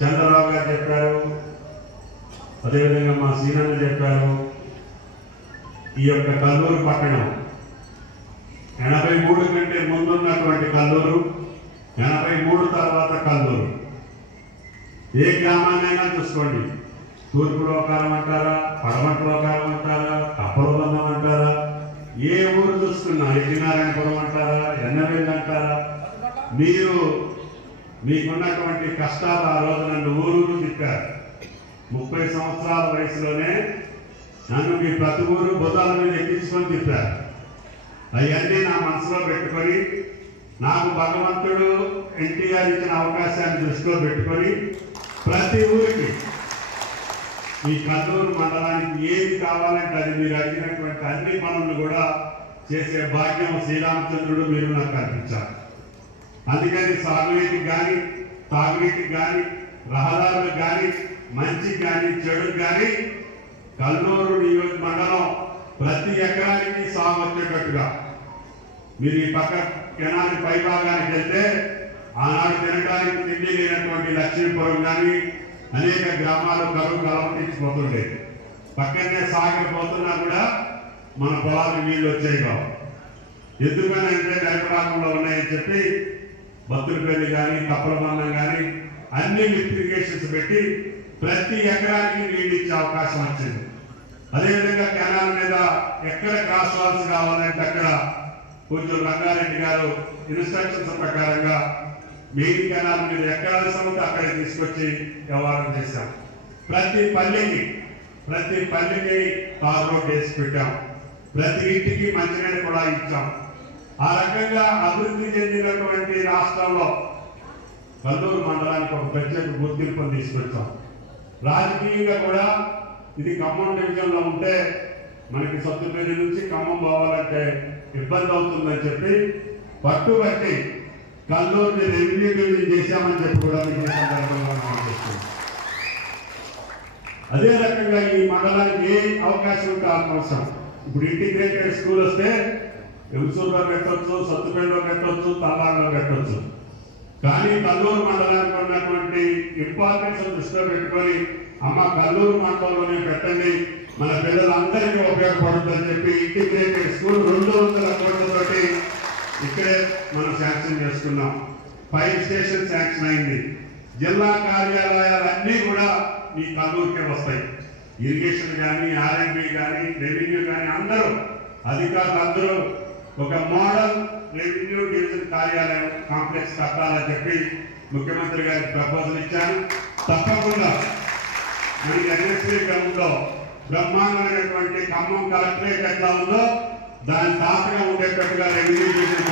చంద్రబాబు గారు చెప్పారు, అదేవిధంగా మా సీనన్న చెప్పారు. ఈ యొక్క కల్లూరు పట్టణం 83 కంటే ముందున్నటువంటి కల్లూరు, 83 తర్వాత కల్లూరు. ఏ గ్రామాన్నైనా చూసుకోండి, తూర్పు లోకాలం అంటారా, పడమటి లోకాలం అంటారా, కప్పలబంధం అంటారా, ఏ ఊరు చూసుకున్నా యజ్ఞనారాయణపురం అంటారా, ఎన్నవేలు అంటారా, మీకున్నటువంటి కష్టాలు ఆ రోజు నన్ను ఊరూరు తిప్పారు. 30 సంవత్సరాల వయసులోనే నన్ను మీ ప్రతి ఊరు బుధాల మీద ఎక్కించుకొని తిప్పారు. అవన్నీ నా మనసులో పెట్టుకొని, నాకు భగవంతుడు ఎన్టీఆర్ ఇచ్చిన అవకాశాన్ని దృష్టిలో పెట్టుకొని ప్రతి ఊరికి ఈ కల్లూరు మండలానికి ఏది కావాలంటే అది మీరు అడిగినటువంటి అన్ని పనులు కూడా చేసే భాగ్యం శ్రీరామచంద్రుడు మీరు నాకు కల్పించారు. అందుకని సాగునీటికి కానీ, తాగునీటికి కానీ, రహదారులకు కానీ, మంచికి కానీ, చెడుకు కానీ కల్లూరు నియోజక మండలం ప్రతి ఎకరానికి సాగు వచ్చేటట్టుగా మీరు ఈ పక్క కెనాలి పై భాగానికి వెళ్తే ఆనాడు తినడానికి తిండి లేనటువంటి లక్ష్మీపురం కానీ అనేక గ్రామాలు కరువు కలవటించిపోతుండేది. పక్కనే సాగిపోతున్నా కూడా మన పొలాలకు నీళ్ళు వచ్చాయి కావు. ఎందుకని అంటే గర్భరాగంలో ఉన్నాయని చెప్పి బత్తులపల్లి కానీ, కప్పలబంధం కానీ అన్ని లిఫ్ట్ ఇరిగేషన్స్ పెట్టి ప్రతి ఎకరానికి నీళ్ళు ఇచ్చే అవకాశం వచ్చింది. అదేవిధంగా కెనాల్ మీద ఎక్కడ క్రాస్ వాల్స్ కావాలంటే అక్కడ కొంచెం రంగారెడ్డి గారు ఇన్స్ట్రక్షన్స్ ప్రకారంగా మెయిన్ కెనాల్ మీద ఎక్కడ అవసరమైతే అక్కడికి తీసుకొచ్చి వ్యవహారం చేశాం. ప్రతి పల్లెకి తార్ రోడ్ వేసి పెట్టాం. ప్రతి ఇంటికి మంచినీళ్ళు కూడా ఇచ్చాం. ఆ రకంగా అభివృద్ధి చెందినటువంటి రాష్ట్రంలో కల్లూరు మండలానికి ఒక ప్రత్యేక గుర్తింపును తీసుకొచ్చాం. రాజకీయంగా కూడా ఇది ఖమ్మం డివిజన్లో ఉంటే మనకి సత్తుపల్లి నుంచి ఖమ్మం పోవాలంటే ఇబ్బంది అవుతుందని చెప్పి పట్టుబట్టి కల్లూరుని రెవెన్యూ డివిజన్ చేశామని చెప్పి కూడా మీకు సందర్భంగా అనిపిస్తుంది. అదే రకంగా ఈ మండలానికి ఏ అవకాశం ఉంటే అవకాశం. ఇప్పుడు ఇంటిగ్రేటెడ్ స్కూల్ వస్తే ఎంసూరులో పెట్టవచ్చు, సత్తుపల్లిలో పెట్టవచ్చు, తల్లాడలో పెట్టవచ్చు. కానీ కల్లూరు మండలానికి ఉన్నటువంటి ఇంపార్టెన్స్ దృష్టిలో పెట్టుకొని అమ్మ కల్లూరు మండలంలోనే పెట్టండి, మన పిల్లలందరికీ ఉపయోగపడుతుందని చెప్పి ఇంటిగ్రేటెడ్ స్కూల్ 200 కోట్లతోటి ఇక్కడే మనం శాంక్షన్ చేసుకున్నాం. 5 స్టేషన్ శాంక్షన్ అయింది. జిల్లా కార్యాలయాలన్నీ కూడా ఈ కల్లూరుకే వస్తాయి. ఇరిగేషన్ కానీ, ఆర్ఎండ్బి కానీ, రెవెన్యూ కానీ అందరూ అధికారులు అందరూ ఒక మోడల్ రెవెన్యూ డివిజన్ కార్యాలయం కాంప్లెక్స్ కట్టాలని చెప్పి ముఖ్యమంత్రి గారికి ప్రపోజల్ ఇచ్చాను. తప్పకుండా మనకి ఎన్ఎస్పీ గ్రామంలో బ్రహ్మాండమైనటువంటి ఖమ్మం కలెక్టరేట్ ఎట్లా ఉందో దాని తాతగా ఉండేటట్టుగా రెవెన్యూ డివిజన్